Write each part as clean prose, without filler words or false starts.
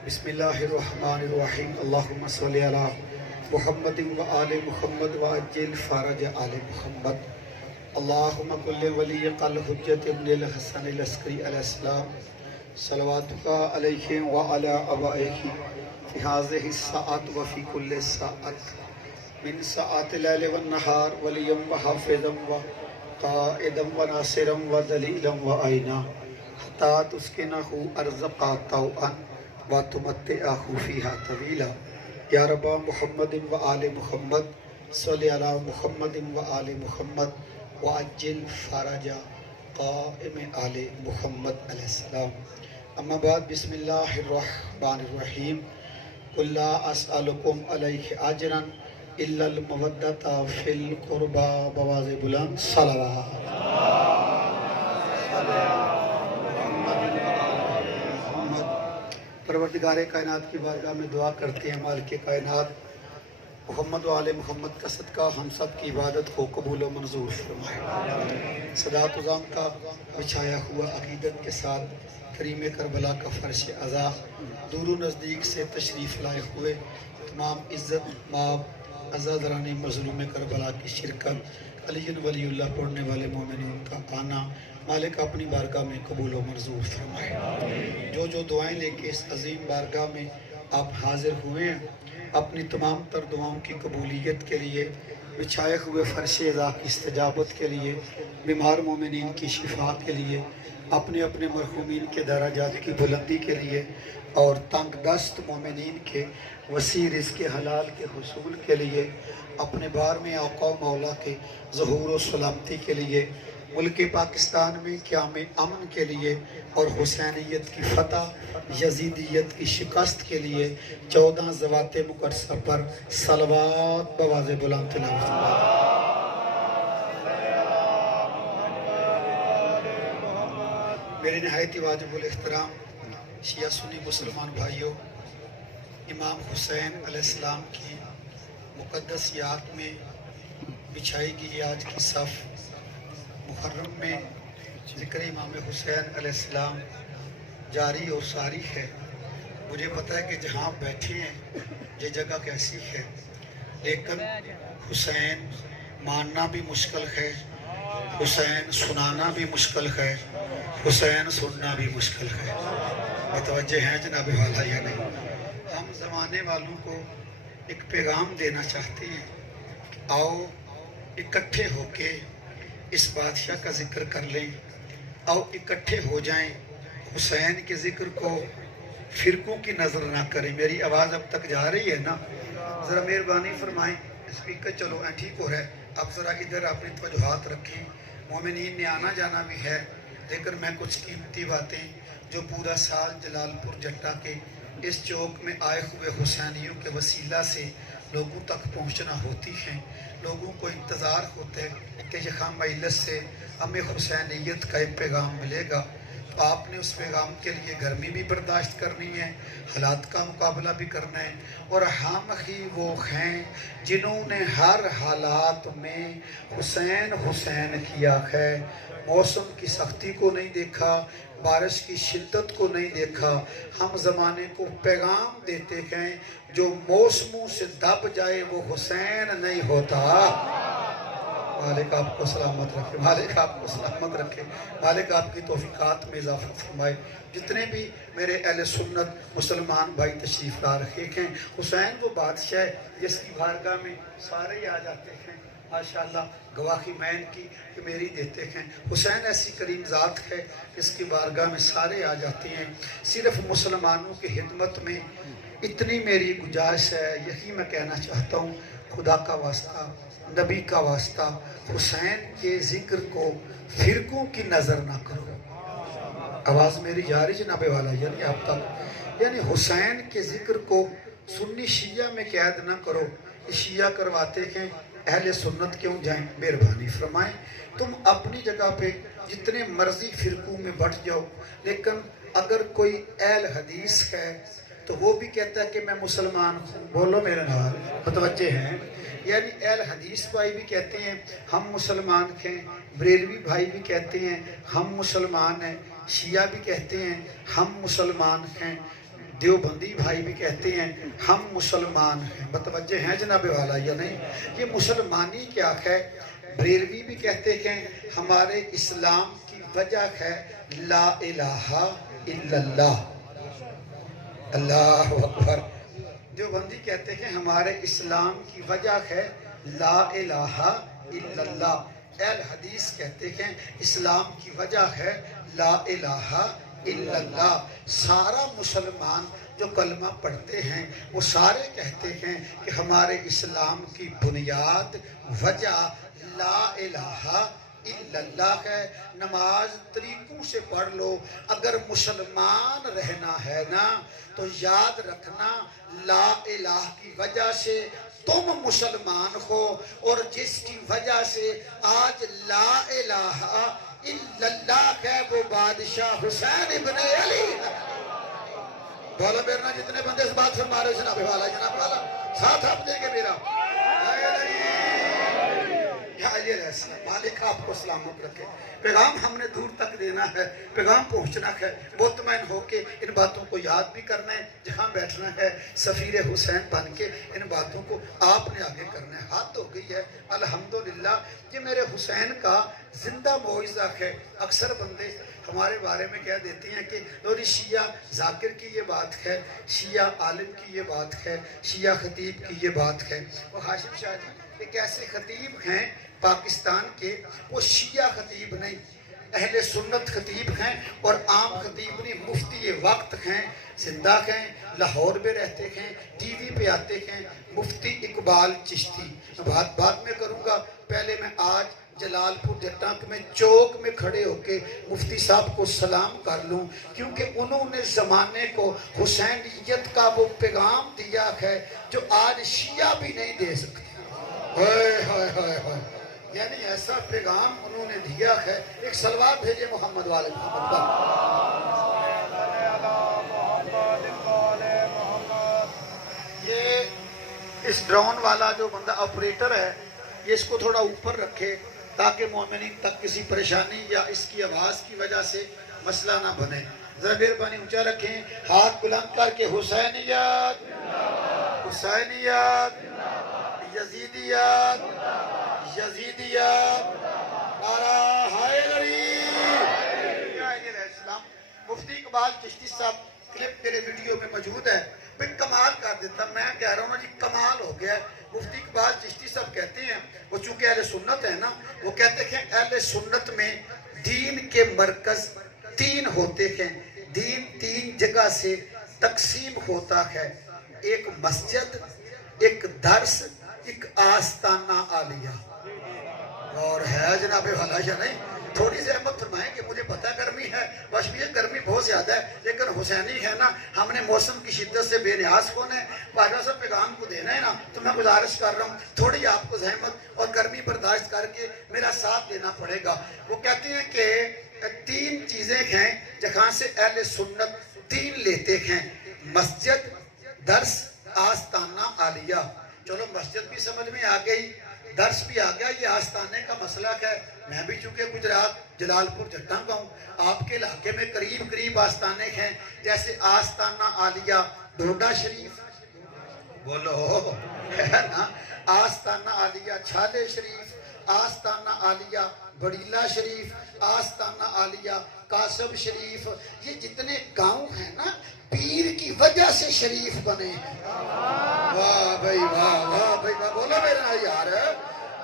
بسم اللہ الرحمن الرحیم اللہم صلی علی محمد و آل محمد و عجل فرج آل محمد اللہم کل ولی قل حجت ابن الحسن العسکری علیہ السلام صلواتک علیہ وعلی آبائہ فی هذه الساعت وفی کل ساعت من ساعت اللیل والنہار ولیم وحافظا وقائدا وناصرا ودلیلا وعینا حتی تسکنہ ارزقا طوعا وَتُمَتِّعَهُ فِيهَا طَوِيلًا یا رب محمد و آل محمد صلی علی محمد و آل محمد وعجل فرج قائم آل محمد علیہ السلام اما بعد بسم اللہ الرحمن الرحیم قُلْ لَا أَسْأَلُكُمْ عَلَيْهِ أَجْرًا إِلَّا الْمَوَدَّةَ فِي الْقُرْبَى بواز بلند صلوات پروردگار کائنات کی بارگاہ میں دعا کرتے ہیں مالک کائنات محمد و آل محمد کا صدقہ ہم سب کی عبادت کو قبول و منظور فرمائے صدات و ضام کا بچھایا ہوا عقیدت کے ساتھ کریم کربلا کا فرش عزا دور و نزدیک سے تشریف لائے ہوئے تمام عزت ماب عزادران مظلوم کربلا کی شرکت علی ولی اللہ پڑھنے والے مومنین کا آنا مالک اپنی بارگاہ میں قبول و منظور فرمائے جو دعائیں لے کے اس عظیم بارگاہ میں آپ حاضر ہوئے ہیں اپنی تمام تر دعاؤں کی قبولیت کے لیے بچھائے ہوئے فرش عزا کی استجابت کے لیے بیمار مومنین کی شفا کے لیے اپنے اپنے مرحومین کے درجات کی بلندی کے لیے اور تنگ دست مومنین کے وسیع رزق حلال کے حصول کے لیے اپنے بار میں آقا و مولا کے ظہور و سلامتی کے لیے ملک پاکستان میں قیام امن کے لیے اور حسینیت کی فتح یزیدیت کی شکست کے لیے 14 ذوات مقدسہ پر صلوات بواز بلند تلاوت میرے نہایت واجب الاحترام شیعہ سنی مسلمان بھائیوں امام حسین علیہ السلام کی مقدس یاد میں بچھائی گئی آج کی صف محرم میں ذکر امام حسین علیہ السلام جاری اور ساری ہے مجھے پتہ ہے کہ جہاں بیٹھے ہیں یہ جگہ کیسی ہے لیکن حسین ماننا بھی مشکل ہے حسین سنانا بھی مشکل ہے حسین سننا بھی مشکل ہے متوجہ ہیں جناب والا یا نہیں ہم زمانے والوں کو ایک پیغام دینا چاہتے ہیں آؤ اکٹھے ہو کے اس بادشاہ کا ذکر کر لیں آؤ اکٹھے ہو جائیں حسین کے ذکر کو فرقوں کی نظر نہ کریں میری آواز اب تک جا رہی ہے نا ذرا مہربانی فرمائیں اسپیکر چلو ٹھیک ہو رہا ہے اب ذرا ادھر اپنی توجہات رکھیں مومنین نے آنا جانا بھی ہے لیکن میں کچھ قیمتی باتیں جو پورا سال جلال پور جٹا کے اس چوک میں آئے ہوئے حسینیوں کے وسیلہ سے لوگوں تک پہنچنا ہوتی ہیں لوگوں کو انتظار ہوتا ہے کہ یہاں مجلس سے ہمیں حسینیت کا ایک پیغام ملے گا تو آپ نے اس پیغام کے لیے گرمی بھی برداشت کرنی ہے حالات کا مقابلہ بھی کرنا ہے اور ہم ہی وہ ہیں جنہوں نے ہر حالات میں حسین حسین کیا ہے موسم کی سختی کو نہیں دیکھا بارش کی شدت کو نہیں دیکھا ہم زمانے کو پیغام دیتے ہیں جو موسموں سے دب جائے وہ حسین نہیں ہوتا مالک آپ کو سلامت رکھے مالک آپ کو سلامت رکھے مالک آپ کی توفیقات میں اضافہ فرمائے جتنے بھی میرے اہل سنت مسلمان بھائی تشریف لا رکھے ہیں حسین وہ بادشاہ ہے جس کی بارگاہ میں سارے ہی آ جاتے ہیں ماشاءاللہ گواہی مین کی کہ میری دیتے ہیں حسین ایسی کریم ذات ہے اس کی بارگاہ میں سارے آ جاتے ہیں صرف مسلمانوں کی خدمت میں اتنی میری گزارش ہے یہی میں کہنا چاہتا ہوں خدا کا واسطہ نبی کا واسطہ حسین کے ذکر کو فرقوں کی نظر نہ کرو آواز میری جاری جناب والا یعنی آپ تک یعنی حسین کے ذکر کو سنی شیعہ میں قید نہ کرو شیعہ کرواتے ہیں اہل سنت کیوں جائیں مہربانی فرمائیں تم اپنی جگہ پہ جتنے مرضی فرقوں میں بٹ جاؤ لیکن اگر کوئی اہل حدیث ہے تو وہ بھی کہتا ہے کہ میں مسلمان ہوں بولو میرے نال متوجہ ہیں یعنی اہل حدیث بھائی بھی کہتے ہیں ہم مسلمان ہیں بریلوی بھائی بھی کہتے ہیں ہم مسلمان ہیں شیعہ بھی کہتے ہیں ہم مسلمان ہیں देवबंदी भाई भी कहते हैं हम मुसलमान हैं। मतवज्जे हैं जनाब वाला या नहीं? ये मुसलमानी क्या है? बरेलवी भी कहते हैं हमारे इस्लाम की वजह है ला इलाहा इल्लल्लाह, अल्लाह अकबर। देवबंदी कहते हैं हमारे इस्लाम की वजह है ला इलाहा इल्लल्लाह। अहल हदीस कहते हैं इस्लाम की वजह है ला इलाहा इल्लल्लाह। सारा मुसलमान जो कलमा पढ़ते हैं वो सारे कहते हैं कि हमारे इस्लाम की बुनियाद वजह ला इलाहा इल्लल्लाह है। नमाज तरीकों से पढ़ लो, अगर मुसलमान रहना है ना तो याद रखना ला इलाह की वजह से तुम मुसलमान हो, और जिसकी वजह से आज ला इलाहा इल्लल्लाह है वो बादशाह हुसैन इब्ने अली है। बोलो मेरे ना जितने बंदे इस बात से मारे जनाब वाला साथ आप देंगे मेरा। मालिक आपको सलामत रखे। पैगाम हमने दूर तक देना है, पैगाम पहुंचना है। मुतमईन होके इन बातों को याद भी करना है, जहां बैठना है सफीर हुसैन बन के इन बातों को आपने आगे करना है। हाथ हो गई है अल्हम्दुलिल्लाह। ये मेरे हुसैन का जिंदा मौइज़ा है। अक्सर बंदे हमारे बारे में कह देते हैं कि लोरी शिया जाकिर की ये बात है, शिया आलिम की ये बात है, शिया खतीब की ये बात है। वो हाशिम शाह जी एक ऐसे खतीब हैं पाकिस्तान के, वो शिया खतीब नहीं, अहले सुन्नत खतीब हैं और आम खतीब नहीं, मुफ्ती वक्त हैं, जिंदा हैं, लाहौर में रहते हैं, टीवी पे आते हैं। मुफ्ती इकबाल चिश्ती। बात में करूँगा, पहले मैं आज जलालपुर जट्टाक में चौक में खड़े होके मुफ्ती साहब को सलाम कर लूं, क्योंकि उन्होंने ज़माने को हुसैनियत का वो पैगाम दिया है जो आज शिया भी नहीं दे सकते। यानी ऐसा पैगाम उन्होंने दिया है। एक सलवार भेजे मोहम्मद वाले मोहम्मद का। ये इस ड्रोन वाला जो बंदा ऑपरेटर है, ये इसको थोड़ा ऊपर रखे ताकि मोमिनीन तक किसी परेशानी या इसकी आवाज़ की वजह से मसला ना बने। जरा मेहरबानी ऊंचा रखें, हाथ बुलंद करके हुसैनियत हुसैनियत यजीदियत यजीदियत नारा हैदरी। मुफ्ती इकबाल चिश्ती साहब क्लिप मेरे वीडियो में मौजूद है। फिर कमाल कर देता, मैं कह रहा हूँ ना जी कमाल हो गया। मुफ्ती इकबाल चिश्ती साहब कहते हैं, वो चूंकि अहले सुन्नत है ना, वो कहते हैं अहले सुन्नत में दीन के मरकज तीन होते हैं, दीन तीन जगह से तकसीम होता है, एक मस्जिद, एक दर्स, एक आस्ताना आलिया। और है जनाब वाला या नहीं? थोड़ी सी अहमद फरमाएं कि मुझे पता गर्मी है, बस ये गर्मी बहुत ज्यादा है, लेकिन हुसैनी है ना, हमने मौसम की शिद्दत से बेनियाज होना है, बाजा से पैगाम को देना है ना। तो मैं गुजारिश कर रहा हूँ थोड़ी आपको जहमत और गर्मी बर्दाश्त करके मेरा साथ देना पड़ेगा। वो कहते हैं कि तीन चीजें हैं जहाँ से अहले सुन्नत तीन लेते हैं, मस्जिद, दर्स, आस्ताना आलिया। चलो मस्जिद भी समझ में आ गई, दर्स भी आ गया, ये आस्ताने का मसला है। मैं भी चूंकि गुजरात जलालपुर जट्टा का हूँ, आपके इलाके में करीब करीब आस्ताने हैं, जैसे आस्ताना आलिया डोडा शरीफ, बोलो है ना, आस्ताना आलिया छाले शरीफ, आस्ताना आलिया बड़ीला शरीफ, आस्ताना आलिया कासब शरीफ। ये जितने गांव हैं ना, पीर की वजह से शरीफ बने हैं। वाह भाई वाह, वाह भाई वाह, बोलो मेरे ना यार,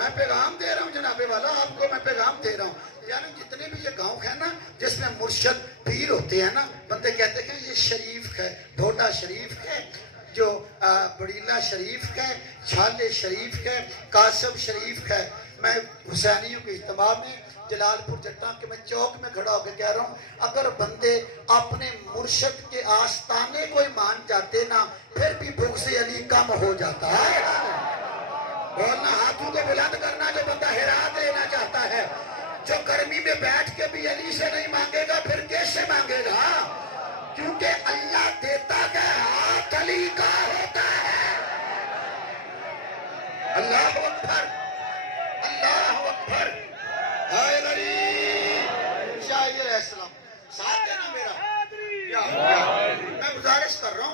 मैं पैगाम दे रहा हूँ जनाबे वाला, आपको मैं पैगाम दे रहा हूँ। यानी जितने भी ये गांव है ना जिसमें मुर्शद पीर होते हैं ना, बंदे कहते हैं ये शरीफ है, ढोडा शरीफ है, जो बड़ीला शरीफ है, छाले शरीफ है, कासब शरीफ है। मैं हुसैनियों के इज्तिमा में जलालपुर जट्टा के मैं चौक में खड़ा होकर कह रहा हूँ, अगर बंदे अपने मुर्शद के आस्ताने को ही मान जाते ना, फिर भी बुग़्ज़ अली कम हो जाता है। बोलना, हाथों को बुलंद करना जो बंदा हिरा देना चाहता है, जो गर्मी में बैठ के भी अली से नहीं मांगेगा, फिर कैसे मांगेगा? क्योंकि अल्लाह देता है, हाथ अली का होता है। अल्लाह अकबर, अल्लाह अकबर। साथ देना मेरा। मैं गुजारिश कर रहा हूँ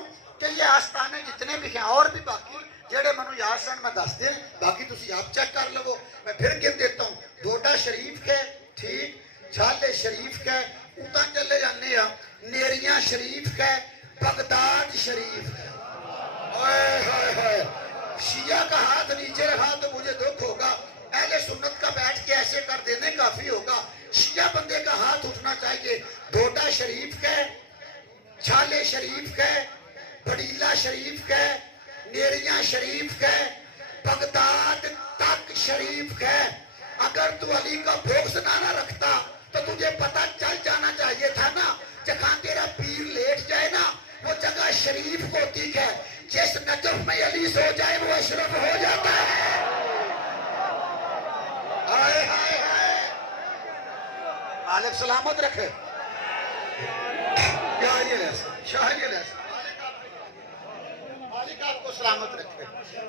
आस्थाने जितने भी हैं और भी बाकी जेड़े मैनू याद सन मैं दस दे, बाकी तुसी आप चेक कर लवो। मैं फिर गिन देता हूँ। डोडा शरीफ के, ठीक, झाले शरीफ के, उतना चले जाने आ, नेरिया शरीफ के, बगदाद शरीफ। ओए होए होए, शिया का हाथ नीचे रखा तो मुझे दुख होगा, अहले सुन्नत का बैठ के ऐसे कर देने काफी होगा। शिया बंदे का हाथ उठना चाहिए। डोडा शरीफ के, झाले शरीफ के, बड़ीला शरीफ के, नेरिया शरीफ के, बगदाद तक शरीफ के। अगर तू अली का भोग ना रखता तो तुझे पता चल जाना चाहिए था ना, जहां तेरा पीर लेट जाए ना वो जगह शरीफ होती है। जिस नजफ में अली सो जाए वो अशरफ हो जाता है। हाय हाय हाय, आलिफ सलामत रखे। मालिक आपको सलामत रखे।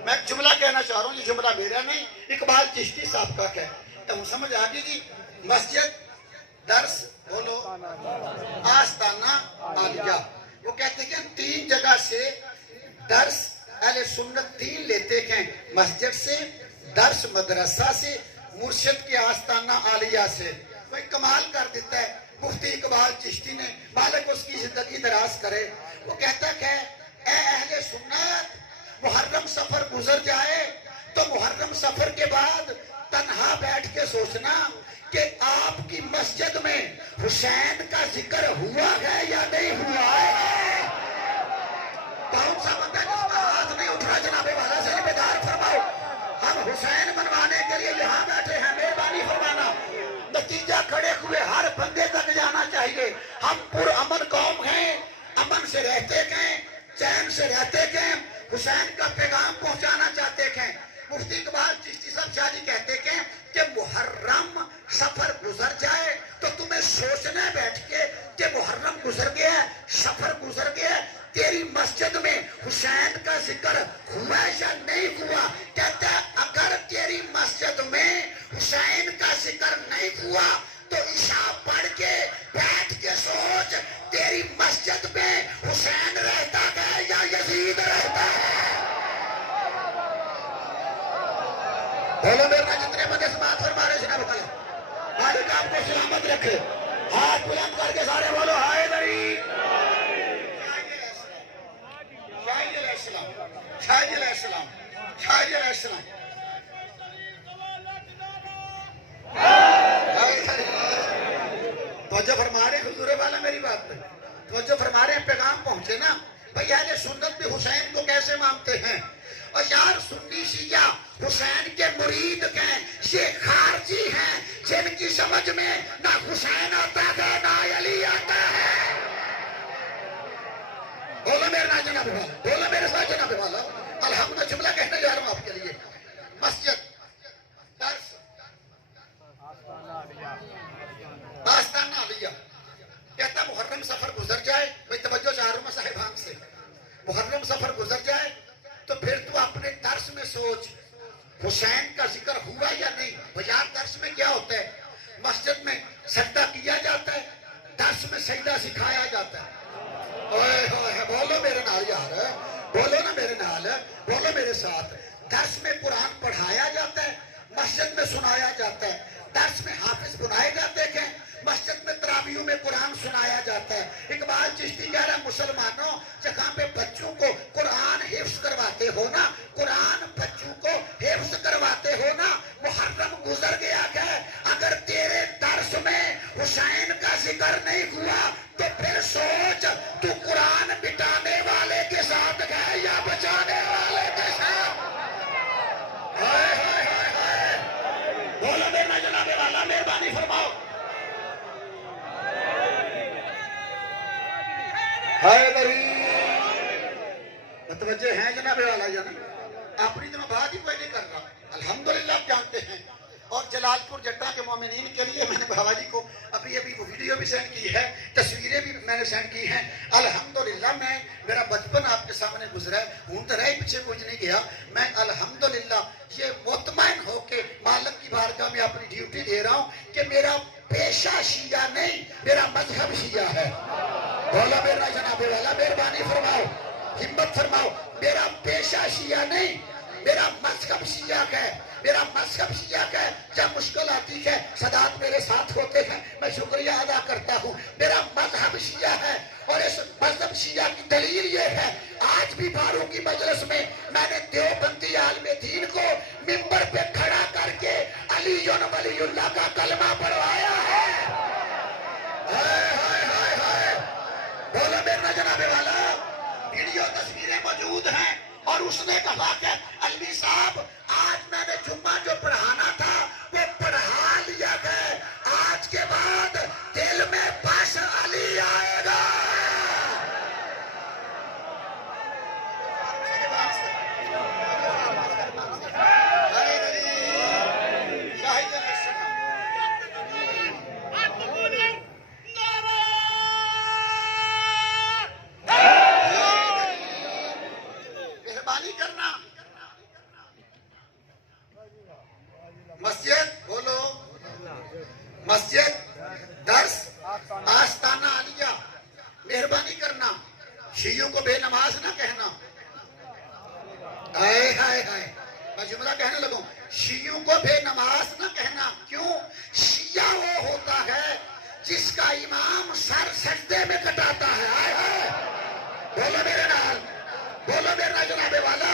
मैं एक जुमला कहना चाह रहा हूँ, ये जुमला मेरा नहीं, इकबाल चिश्ती साहब का है। तो समझ आ गई जी। मस्जिद, दर्स, बोलो, आस्ताना, आलिया। वो कहते हैं तीन जगह से दर्स अहले सुन्नत तीन लेते हैं, मस्जिद से, दर्स मदरसा से, मुर्शिद के आस्ताना आलिया से। कोई कमाल कर देता है मुफ्ती इकबाल चिश्ती ने, मालिक उसकी जिंदगी दराज करे। वो कहता है ए अहले सुन्नत, मुहर्रम सफर गुजर जाए तो मुहर्रम सफर के बाद तन्हा बैठ के सोचना कि आपकी मस्जिद में हुसैन का जिक्र हुआ है या नहीं हुआ है। कौन सा बंदा जिसका हाथ नहीं उठ रहा जनाबे वाला से बेदार फरमाओ। हम हुसैन मनवाने के लिए यहाँ बैठे हैं, मेहरबानी फरमाना। नतीजा खड़े हुए हर बंदे तक जाना चाहिए। हम पुरअमन कौम हैं, अमन से रहते हैं, चैन से रहते हैं, हुसैन का पैगाम पहुंचाना चाहते हैं। मुफ्ती इकबाल चिश्ती साहब शादी कहते हैं कि मुहर्रम सफर गुजर जाए तो तुम्हें सोचना बैठ के कि मुहर्रम गुजर गया, सफर गुजर गया, तेरी मस्जिद में हुसैन का जिक्र हुआ या नहीं हुआ। कहता है अगर तेरी मस्जिद में हुसैन का जिक्र नहीं हुआ तो ईशा पढ़ के बैठ के सोच तेरी मस्जिद में हुसैन रहता है या यजीद रहता है। बोलो मेरे जितने बंदे समाज फरमा रहे जनाब वाले, मालिक आपको सलामत रखे। हाथ बुलंद करके सारे बोलो हाय दरी। तवज्जो फरमा रहे हुजूर वाला मेरी बात पे, तवज्जो फरमा रहे हैं, पैगाम पहुंचे ना भाई। अहले सुन्नत भी हुसैन को कैसे मानते हैं। और यार सुन्नी शिया हुसैन के मुरीद हैं, ये खारजी हैं जिनकी समझ में ना हुसैन आता है ना अली आता है। बोलो मेरे ना जनाब वाला, बोलो मेरे साथ जनाब वाला। अल्हम्दुलिल्लाह जुमला कहने जा रहा हूँ आपके लिए। मस्जिद, दर्स, आस्ताना आलिया। कहता मुहर्रम सफर गुजर जाए, भाई तवज्जो चाह रहा हूँ साहिबान से, मुहर्रम सफर गुजर जाए तो फिर तू अपने दर्स में सोच हुसैन का जिक्र हुआ या नहीं। बाजार दर्स में क्या होता है, मस्जिद में सजदा किया जाता है, दर्स में सजदा सिखाया जाता है। ओए होए, बोलो मेरे नाल यार, बोलो ना मेरे नाल, बोलो मेरे साथ। दर्स में कुरान पढ़ाया जाता है, मस्जिद में सुनाया जाता है। दर्स में हाफिज बुनाए जाते हैं, मस्जिद में तरावियों में कुरान सुनाया जाता है। इकबाल चिश्ती कह रहा मुसलमानों जहाँ पे बच्चों को कुरान हिफ्ज करवाते हो ना, कुरान बच्चों को हिफ्ज करवाते हो ना, मुहर्रम गुजर गया है, अगर तेरे दर्स में हुसैन का जिक्र नहीं हुआ तो फिर सोच तू कुरान बिटाने वाले के साथ है या बचाने वाले के साथ। हाय हाय हाय हाय, बोलो मेरा जनाबे वाला मेहरबानी फरमाओ। तवज्जो है जनाबे वाला या नहीं, अपनी तो बात ही कोई नहीं कर रहा। अल्हम्दुलिल्लाह आप जानते हैं। और जलालपुर जट्टा के मोमिनीन के लिए मैंने बाबा जी को अभी वो वीडियो भी सेंड की है, तस्वीरें भी मैंने सेंड की हैं। अल्हम्दुलिल्लाह मेरा बचपन आपके सामने गुजरा है, हूं तो रह पीछे कुछ नहीं गया। मैं अल्हम्दुलिल्लाह ये मुतमईन होके मालिक की बारगाह में अपनी ड्यूटी दे रहा हूँ कि मेरा पेशा शिया नहीं, मेरा मजहब शिया है। बोला मेरा जनाबे वाला मेहरबानी फरमाओ। हिम्मत फरमाओ। मेरा पेशा शिया नहीं, मेरा मजहब शिया का है, मेरा मजहब शिया का है। जब मुश्किल आती है सदात मेरे साथ होते हैं, मैं शुक्रिया अदा करता हूँ। मेरा मजहब शिया है और इस मजहब शिया की दलील ये है, आज भी बारों की मजलिस में मैंने देवबंदी आलमे दीन को मिंबर पे खड़ा करके अली वलीउल्लाह का कलमा पढ़वाया है। हाय हाय हाय हाय, बोलो मेरा जनाबे वाला। वीडियो तस्वीरें मौजूद हैं और उसने कहा कि अली साहब आज मैंने जुम्मा जो पढ़ाना था वो पढ़ा लिया गया, आज के बाद दिल में बस अली आएगा। मेहरबानी करना, मस्जिद बोलो, मस्जिद दर्स आस्ताना आलिया, मेहरबानी करना, शियों को बेनमाज ना कहना। हाय हाय हाय, मैं जुमला कहने लगूं, शियों को बेनमाज ना कहना। क्यों? शिया वो होता है जिसका इमाम सर सजदे में कटाता है। हाय हाय, बोलो मेरे नाल, बोलो मेरा जनाबे वाला।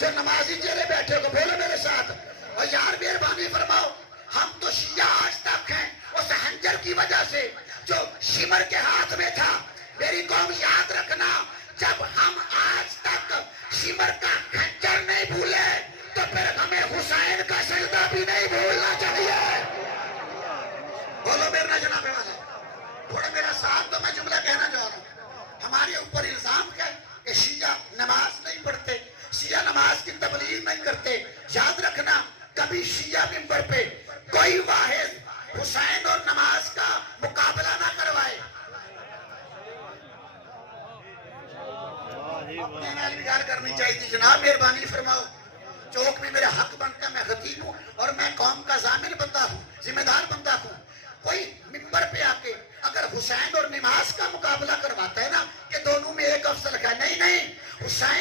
जो नमाजी चेहरे बैठे हो बोलो मेरे साथ। और यार मेहरबानी फरमाओ, हम तो शिया आज तक हैं उस हंजर की वजह से जो शिमर के हाथ में था। मेरी कौम याद रखना, जब हम आज तक शिमर का खंजर नहीं भूले तो फिर हमें हुसैन का सजदा भी नहीं भूलना चाहिए। बोलो मेरा जनाबे वाला, थोड़ा मेरा साथ तो मैं जुमला कहना चाह रहा हूँ। हमारे ऊपर इल्जाम है कि शिया नमाज नहीं पढ़ते, शिया नमाज की तबलीग नहीं करते। याद रखना, कभी शिया मिंबर पे कोई वाहिद हुसैन और नमाज का मुकाबला ना करवाए। अपने नाल भी गाल करनी चाहिए थी। जनाब मेहरबानी फरमाओ, चौक में मेरा हक बनता है, मैं खतीब हूँ और मैं कौम का जामिन बंदा हूँ, जिम्मेदार बंदा हूँ। कोई मिंबर पे आके अगर हुसैन और नमाज का मुकाबला करवाता है ना कि दोनों में एक अफसल है, नहीं नहीं, हुसैन